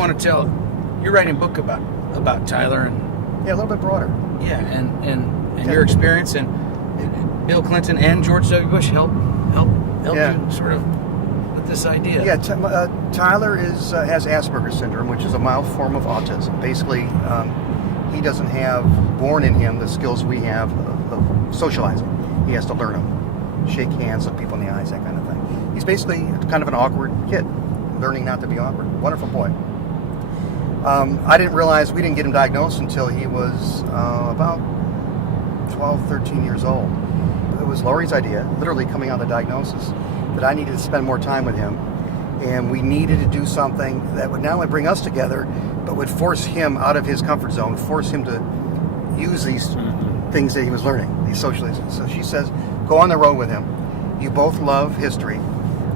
want to tell, you're writing a book about Tyler and a little bit broader. Yeah, and your experience, and Bill Clinton and George W. Bush helped you sort of with this idea. Yeah, Tyler has Asperger's syndrome, which is a mild form of autism. Basically, he doesn't have born in him the skills we have of socializing. He has to learn them, shake hands, look people in the eyes, that kind of thing. He's basically kind of an awkward kid, learning not to be awkward. Wonderful boy. I didn't realize, we didn't get him diagnosed until he was about 12, 13 years old. It was Lori's idea, literally coming out of the diagnosis, that I needed to spend more time with him. And we needed to do something that would not only bring us together, but would force him out of his comfort zone, force him to use these things that he was learning, these socialisms. So she says, go on the road with him. You both love history.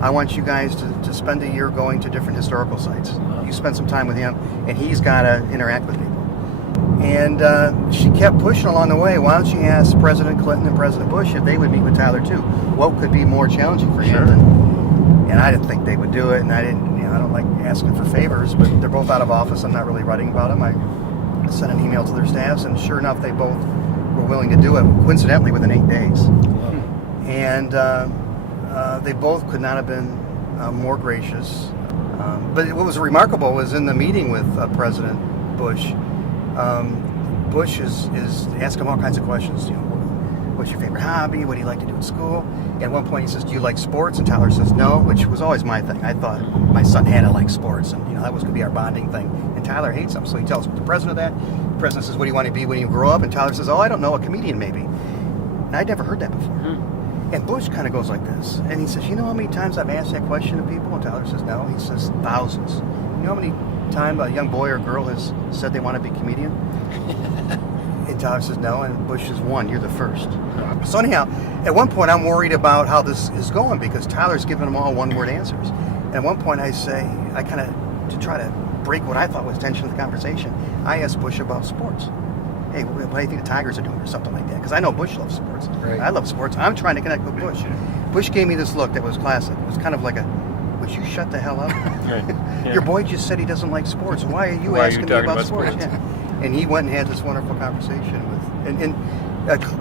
I want you guys to spend a year going to different historical sites. You spend some time with him, and he's got to interact with people. And she kept pushing along the way. Why don't you ask President Clinton and President Bush if they would meet with Tyler too? What could be more challenging for him? And I didn't think they would do it, and I don't like asking for favors, but they're both out of office. I'm not really writing about them. I sent an email to their staffs, and sure enough, they both were willing to do it, coincidentally within 8 days. And they both could not have been more gracious. But what was remarkable was in the meeting with President Bush, Bush is asking him all kinds of questions. What's your favorite hobby? What do you like to do at school? At one point he says, do you like sports? And Tyler says no, which was always my thing. I thought my son had to like sports, and that was going to be our bonding thing. And Tyler hates them, so he tells the president that. The president says, what do you want to be when you grow up? And Tyler says, I don't know, a comedian maybe. And I'd never heard that before. And Bush kind of goes like this. And he says, you know how many times I've asked that question to people? And Tyler says, no. He says, thousands. You know how many times a young boy or girl has said they want to be a comedian? And Tyler says, no. And Bush says, one, you're the first. So anyhow, at one point I'm worried about how this is going because Tyler's giving them all one-word answers. And at one point I kind of, to try to break what I thought was tension of the conversation, I asked Bush about sports. Hey, what do you think the Tigers are doing or something like that? Because I know Bush loves sports. Right. I love sports. I'm trying to connect with Bush. Bush gave me this look that was classic. It was kind of like would you shut the hell up? Right. Yeah. Your boy just said he doesn't like sports. Why are you asking me about sports? Yeah. And he went and had this wonderful conversation with,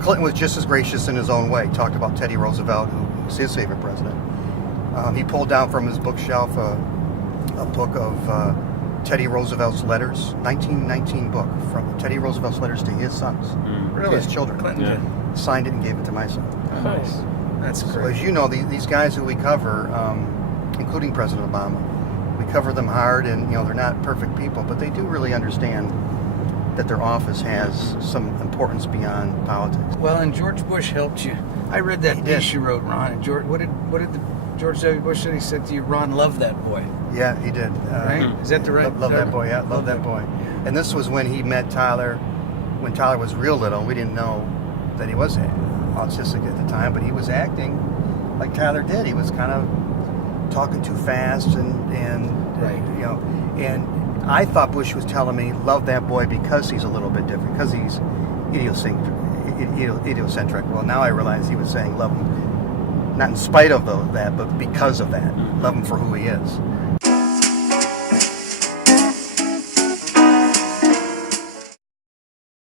Clinton was just as gracious in his own way. Talked about Teddy Roosevelt, who was his favorite president. He pulled down from his bookshelf a book of Teddy Roosevelt's letters, 1919 book from Teddy Roosevelt's letters to his sons, to his children. Clinton did. Signed it and gave it to my son. Nice. That's So great. as you know, these guys who we cover, including President Obama, we cover them hard, and they're not perfect people, but they do really understand that their office has some importance beyond politics. Well, and George Bush helped you. I read that piece you wrote, Ron. And George, what did George W. Bush said? He said to you, Ron, love that boy. Yeah, he did. Right? Is that the right? Love that boy. Yeah, love that boy. And this was when he met Tyler. When Tyler was real little, we didn't know that he was autistic at the time, but he was acting like Tyler did. He was kind of talking too fast, and I thought Bush was telling me love that boy because he's a little bit different, because he's idiocentric. Well, now I realize he was saying love him not in spite of that, but because of that. Love him for who he is.